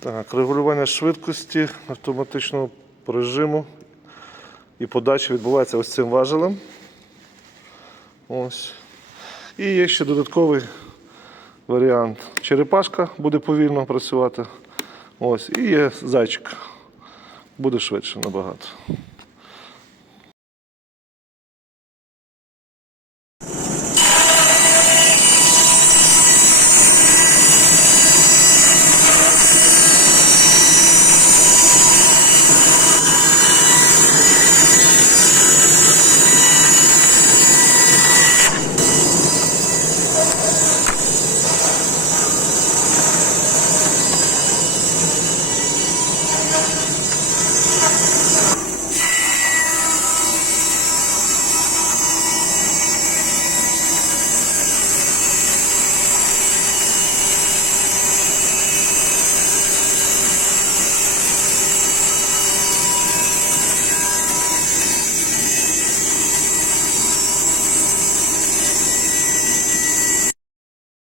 Так, регулювання швидкості автоматичного режиму і подача відбувається ось цим важелем. Ось. І є ще додатковий варіант. Черепашка буде повільно працювати. Ось. І є зайчик. Буде швидше набагато.